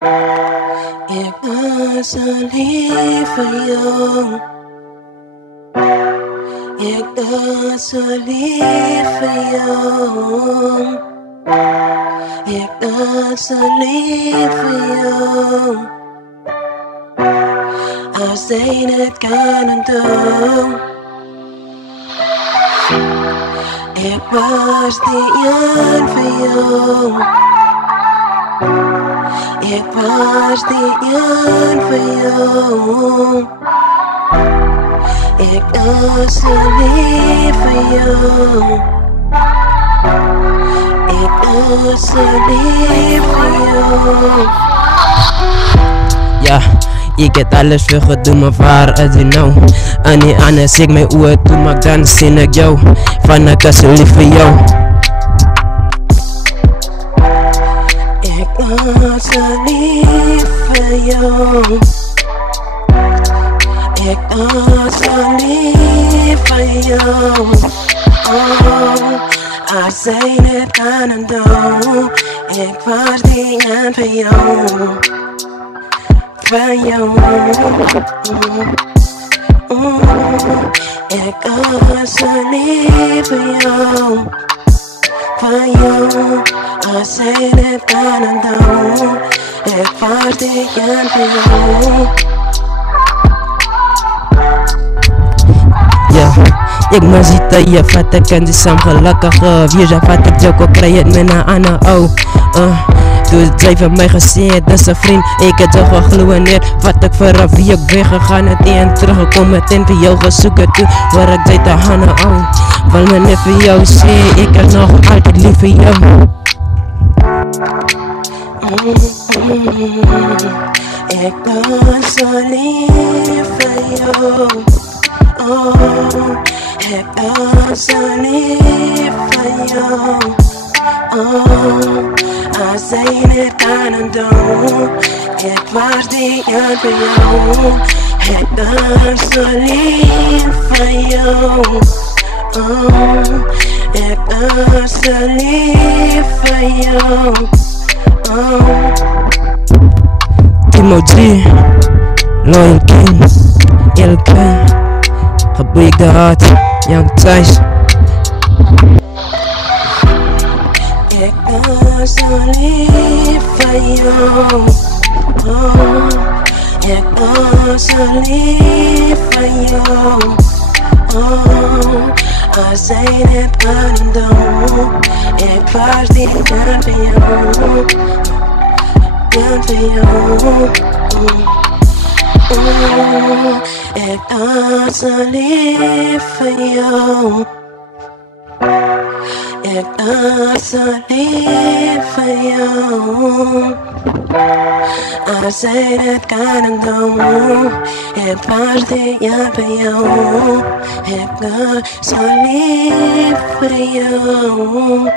Ik was zo lief voor jou. Ik was zo lief voor jou. Ik was zo lief voor jou. Als zij het kan doen. Ik was die Jan voor jou. Ik was die Jan voor jou. Ik was zo lief voor jou. Ik was zo lief voor jou. Ja, ik heb alles voor gedaan, maar waar is het nou? En die anders ik mijn oor toe, maar dan zie ik jou. Van ik was zo lief voor jou. Ik was zo lief voor jou. Ik was zo lief voor jou. Oh, als zij het kan doen. Ik was die Jan voor jou. Voor jou. Ik was zo lief voor jou. Voor jou. Als zij het kan doen. Ik was die Jan voor jou. Ik moet zitten, je vat ik en die sam gelukkige. Wie je vat ik jou ook krijg het met een ander oog. Toen zij van mij gezien, dat is een vriend. Ik heb toch wel geloeneerd. Wat ik voor wie ik ben gegaan het en teruggekomen met en voor jou gezoeken toe. Waar ik zei te handen aan. Wil me net voor jou zien, ik heb nog altijd lief voor jou. Ik was zo lief voor jou. Oh, ik was zo lief voor jou. Oh, als zij het kan doen. Ik was die Jan voor jou. Ik was zo lief voor jou. Oh, ik was zo lief voor jou. Oh. Emoji, Loyal King, LK, geboeide hart, Young Thijs. Ik was zo lief voor jou. Oh, ik was zo lief voor jou. Oh, als zij het kan doen. Ik was die Jan voor jou. Jan voor jou. Ik was zo lief voor jou. Ik was zo lief voor jou. Als zij het kan doen. Ik was die Jan voor jou. Ik was zo lief voor jou.